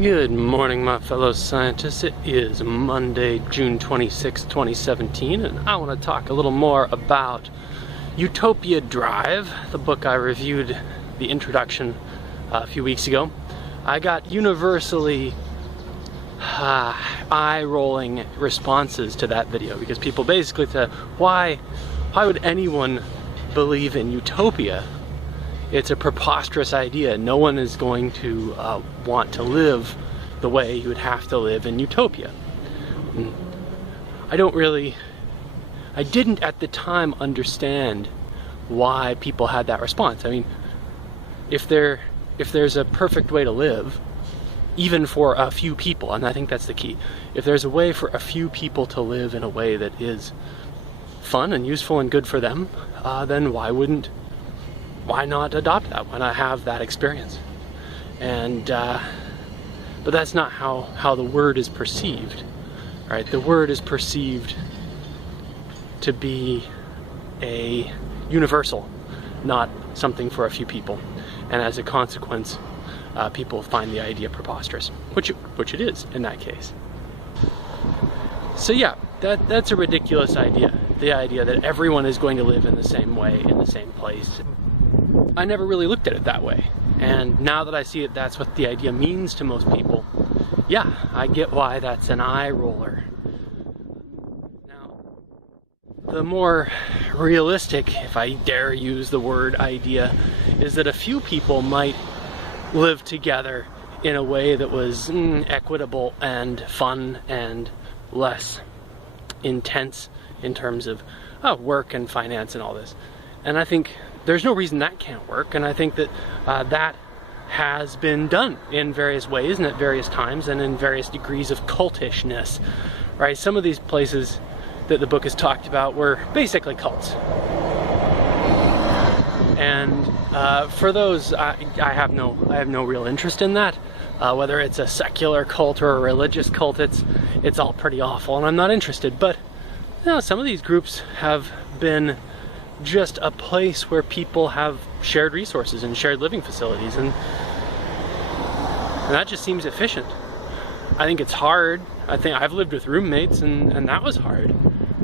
Good morning, my fellow scientists. It is Monday, June 26, 2017, and I want to talk a little more about Utopia Drive, the book I reviewed the introduction a few weeks ago. I got universally eye-rolling responses to that video because people basically said, why would anyone believe in Utopia? It's a preposterous idea. No one is going to want to live the way you would have to live in Utopia. I didn't at the time understand why people had that response. I mean, if there's a perfect way to live, even for a few people, and I think that's the key, if there's a way for a few people to live in a way that is fun and useful and good for them, then why not adopt that? Why not have that experience? And but that's not how the word is perceived, right? The word is perceived to be a universal, not something for a few people, and as a consequence, people find the idea preposterous, which it is in that case. So yeah, that's a ridiculous idea. The idea that everyone is going to live in the same way, in the same place. I never really looked at it that way, and now that I see it, that's what the idea means to most people. Yeah, I get why that's an eye roller. Now, the more realistic, if I dare use the word idea, is that a few people might live together in a way that was equitable and fun and less intense in terms of work and finance and all this. And I think there's no reason that can't work, and I think that that has been done in various ways and at various times and in various degrees of cultishness, right? Some of these places that the book has talked about were basically cults. And for those, I have no real interest in that. Whether it's a secular cult or a religious cult, it's all pretty awful, and I'm not interested. But you know, some of these groups have been just a place where people have shared resources and shared living facilities, and that just seems efficient. I think it's hard. I think I've lived with roommates, and that was hard.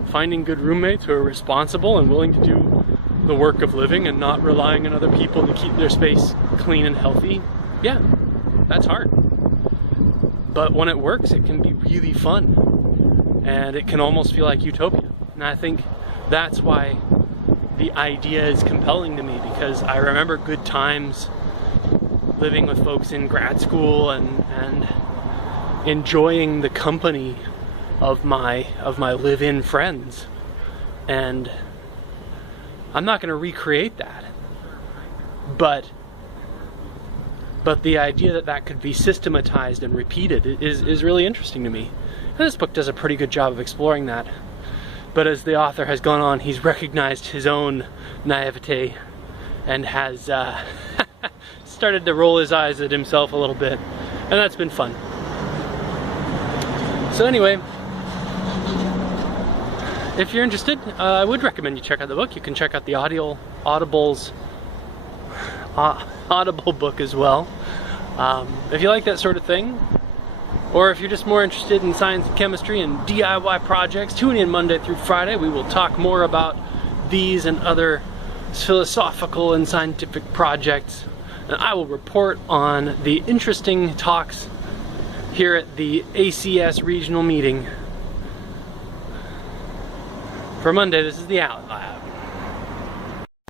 Finding good roommates who are responsible and willing to do the work of living and not relying on other people to keep their space clean and healthy. Yeah, that's hard. But when it works, it can be really fun, and it can almost feel like Utopia. And I think that's why the idea is compelling to me, because I remember good times living with folks in grad school and enjoying the company of my live-in friends. And I'm not going to recreate that, but the idea that could be systematized and repeated is really interesting to me. And this book does a pretty good job of exploring that. But as the author has gone on, he's recognized his own naivete and has started to roll his eyes at himself a little bit, and that's been fun. So anyway, if you're interested, I would recommend you check out the book. You can check out the Audible's Audible book as well. If you like that sort of thing, or if you're just more interested in science and chemistry and DIY projects, tune in Monday through Friday. We will talk more about these and other philosophical and scientific projects. And I will report on the interesting talks here at the ACS regional meeting. For Monday, this is the Out Lab.